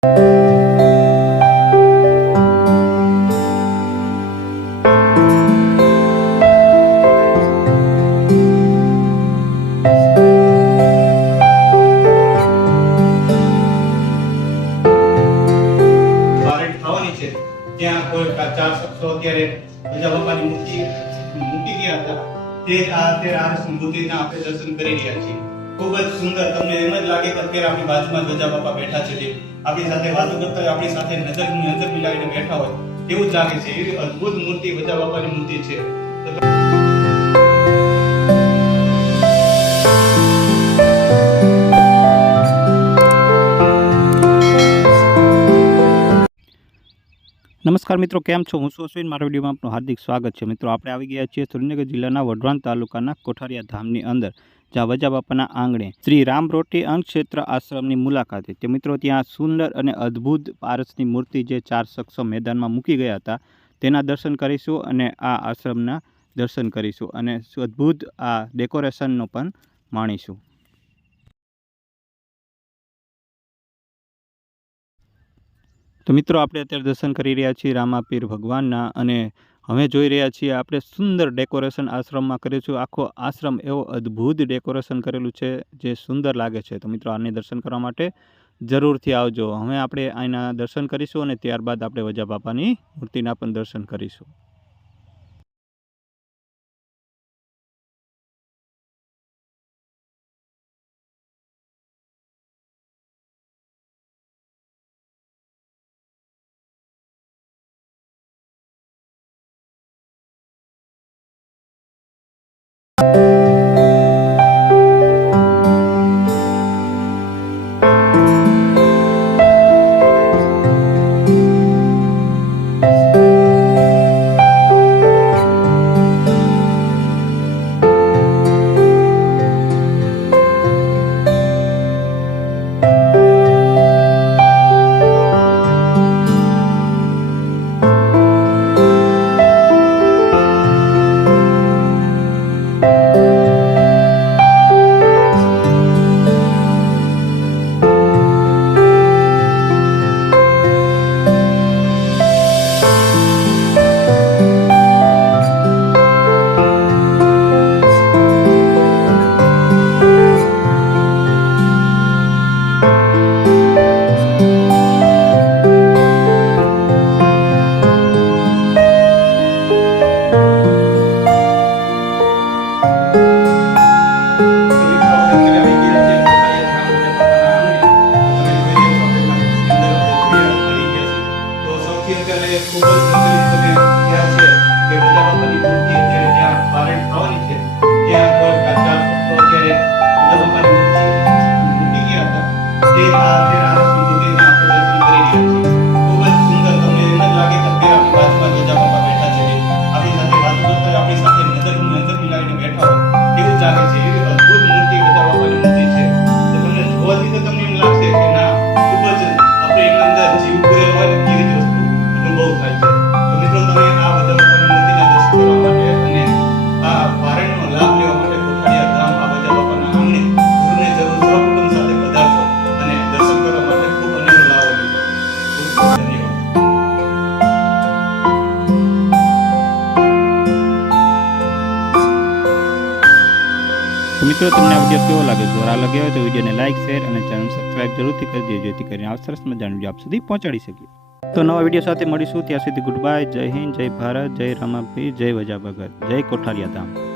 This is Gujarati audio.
ત્યાં કોઈ 4 શખ્સો અત્યારે ગજા બાપાની મૂર્તિ મૂકી ગયા હતા તે અત્યારે આ મૂર્તિના આપણે દર્શન કરી રહ્યા છીએ। ખૂબ જ સુંદર, તમને એમ જ લાગે કે અત્યારે આપણી બાજુમાં ગજા બાપા બેઠા છે, જે આપણી સાથે વાતો કરતા હોય, આપણી સાથે નજર મિલાવીને બેઠા હોય એવું જ લાગે છે। એવી અદ્ભુત મૂર્તિ ગજા બાપાની મૂર્તિ છે। નમસ્કાર મિત્રો, કેમ છો? હું અશ્વિન, મારા વિડીયોમાં આપનું હાર્દિક સ્વાગત છે। મિત્રો, આપણે આવી ગયા છીએ સુરેન્દ્રનગર જિલ્લાના વઢવાણ તાલુકાના કોઠારિયા ધામની અંદર, જ્યાં વજા બાપાના આંગણે શ્રી રામરોટી અન્નક્ષેત્ર આશ્રમની મુલાકાતે તે મિત્રો ત્યાં સુંદર અને અદ્ભુત પારસની મૂર્તિ જે 4 શખ્સો મેદાનમાં મૂકી ગયા હતા તેના દર્શન કરીશું અને આ આશ્રમના દર્શન કરીશું અને અદ્ભુત આ ડેકોરેશનનો પણ માણીશું। તો મિત્રો, આપણે અત્યારે દર્શન કરી રહ્યા છીએ રામાપીર ભગવાનના અને હવે જોઈ રહ્યા છીએ આપણે સુંદર ડેકોરેશન આશ્રમમાં કર્યું છે। આખો આશ્રમ એવો અદ્ભુત ડેકોરેશન કરેલું છે જે સુંદર લાગે છે। તો મિત્રો, આને દર્શન કરવા માટે જરૂરથી આવજો। હવે આપણે આના દર્શન કરીશું અને ત્યારબાદ આપણે વજા બાપાની મૂર્તિના પણ દર્શન કરીશું। મિત્રો, તમને આ વિડીયો કેવો લાગે? જો આ લાગ્યો હોય તો વિડીયોને લાઇક, શેર અને ચેનલ સબસ્ક્રાઇબ જરૂરથી કરી દેજો, જેથી કરીને આ સરસ મજાનો વિડીયો આપ સુધી પહોંચાડી શકીએ। તો નવા વિડીયો સાથે મળીશું, ત્યાં સુધી ગુડ બાય। જય હિન્દ, જય ભારત, જય રામાપીર, જય વજા ભગત, જય કોઠારિયા ધામ।